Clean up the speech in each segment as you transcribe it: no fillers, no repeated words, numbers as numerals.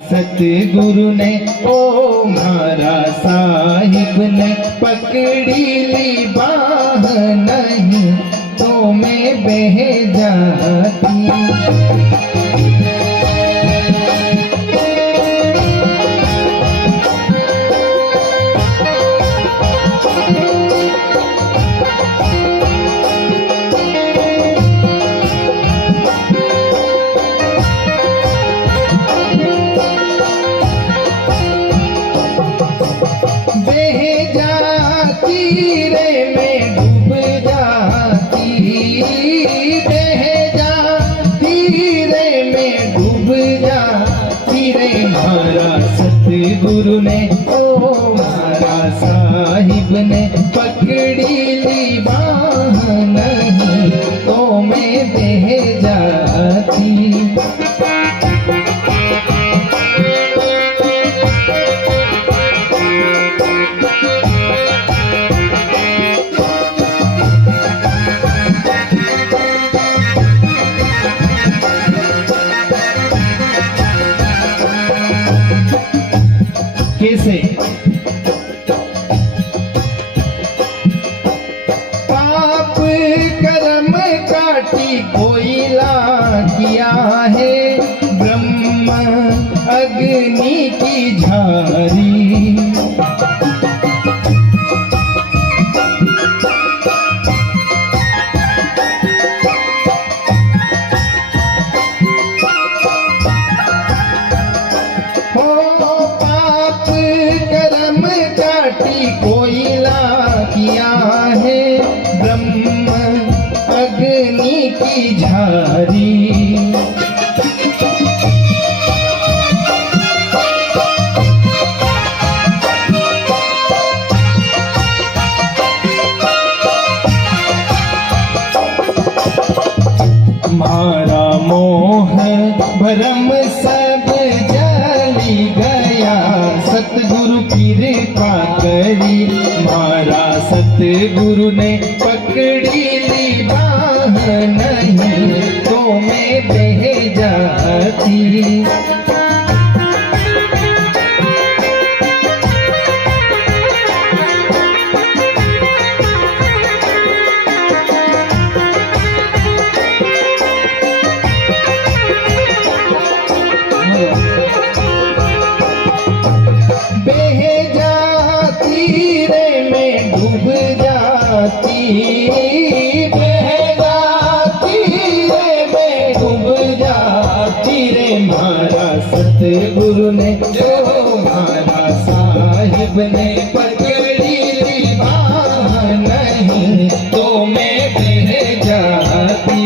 सतगुरु ने ओ मारा साहिब ने पकड़ी ली बाह, नहीं तो मैं बह जाती। सतगुरु ने ओ मारा साहिब ने पकड़ी ली बाह, नहीं तो मैं बह जाती। कैसे? पाप कर्म काटी कोयला किया है, ब्रह्म अग्नि की झारी। कोयला किया है, ब्रह्म अग्नि की झारी। मारा मोह भरम सब जली गया, सतगुरु कृपा करी। मारा सतगुरु ने पकड़ी ली बाह, नहीं तो मैं बह जाती। मारा सतगुरु ने जो मारा साहिब ने पकड़ी ली बाह, नहीं तो मैं बह जाती।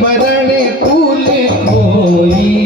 वरण कुल खोई,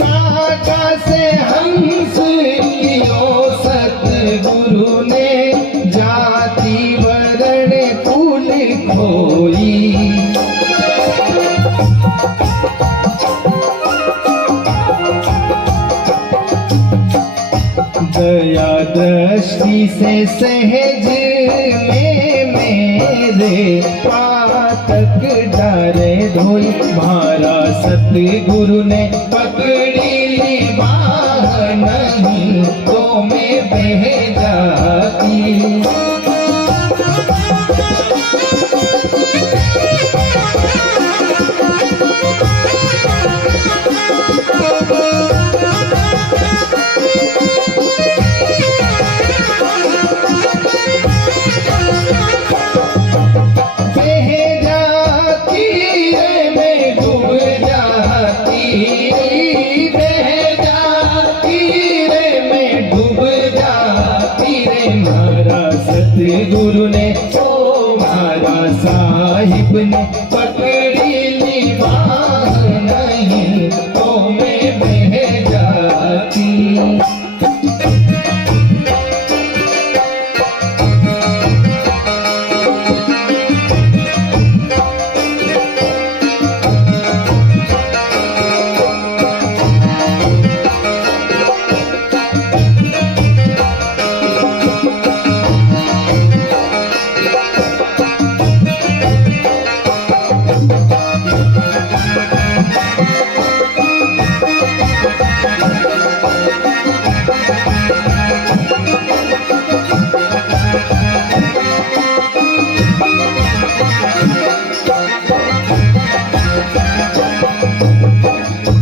काका से हंस कियो सतगुरु ने, जाति वरण कुल खोई। दया दृष्टि से सहज में मेरे पातक डारे धोई। मारा सतगुरु ने पकड़ी ली नहीं तो मैं बह जाती। गुरु ने ओ मारा साहिब ने पकड़ी ली बाह नहीं तो मैं बह जाती।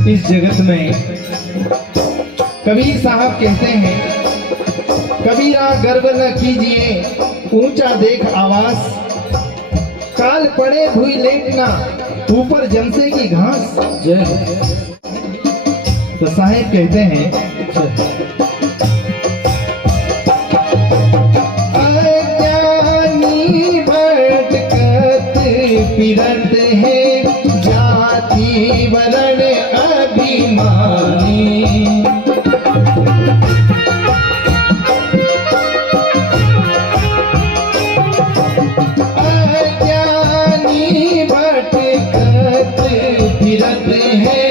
इस जगत में कबीर साहब कहते हैं, कबीरा गर्व न कीजिए ऊंचा देख आवाज, काल पड़े भूई लेटना ऊपर जमसे की घास। तो साहेब कहते हैं, अज्ञानी भटकत फिरत है जाति वरण अभिमानी। अज्ञानी भटकत फिरत है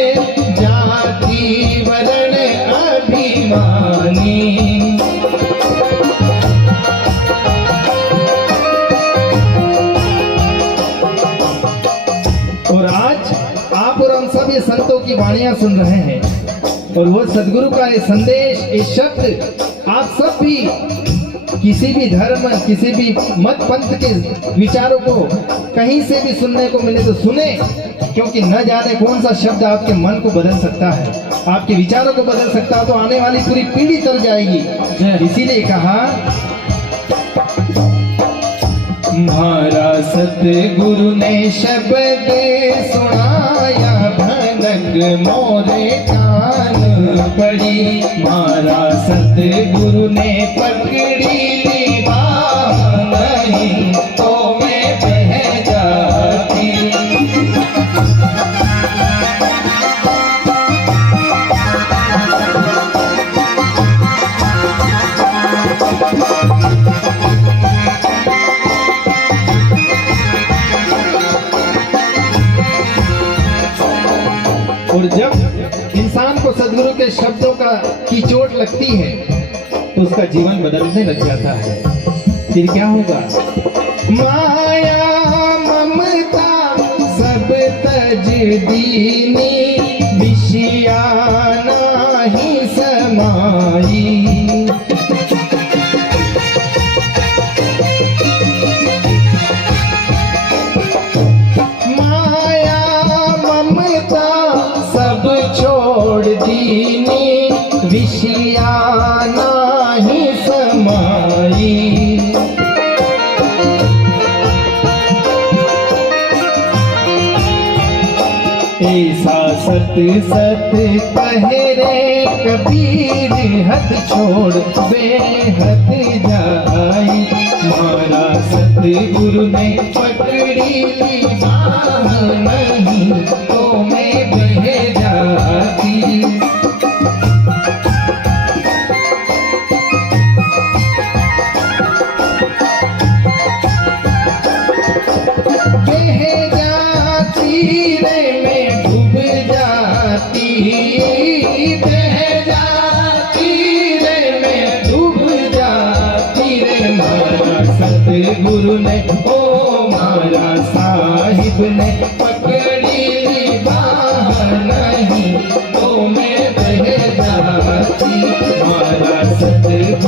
जाति वरण अभिमानी। और आज आप और हम सब ये संतों की वाणियां सुन रहे हैं और वो सदगुरु का ये संदेश, ये शब्द आप सब भी किसी भी धर्म, किसी भी मत पंथ के विचारों को कहीं से भी सुनने को मिले तो सुने, क्योंकि न जाने कौन सा शब्द आपके मन को बदल सकता है, आपके विचारों को बदल सकता है, तो आने वाली पूरी पीढ़ी तर जाएगी। इसीलिए कहा, म्हारा सतगुरु ने शब्द सुनाया भनक मोरे कान पड़ी। म्हारा सतगुरु ने पकड़ी ली बाह नहीं तो मैं बह जाती। और जब इंसान को सदगुरु के शब्दों की चोट लगती है तो उसका जीवन बदलने लग जाता है। फिर क्या होगा? माया ममता सब तज दीनी, विषयाना ही समाई। छोड़ दीनी विषयाना ही समाई। ऐसा सत सत कहे रे कबीर, हद छोड़ बेहद जाई। मारा सतगुरु ने पकड़ी ली बाह नहीं तो मैं बह जाती। बह जाती रे मैं डूब जाती, बह जाती रे मैं डूब जाती रे। मारा सतगुरु ने ओ मारा साहिब ने पकड़ी ली बाह नहीं तो मैं बह जाती।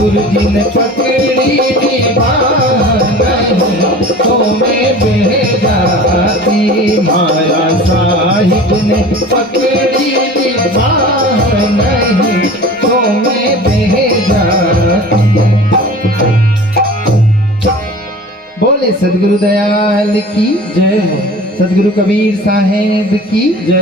गुरुजी ने पकड़ी निभान नहीं तो मैं बह जाती, माया साहिब ने पकड़ी निभान नहीं तो मैं बह जाती। बोले सदगुरु दयाल की जय, सदगुरु कबीर साहेब की जय।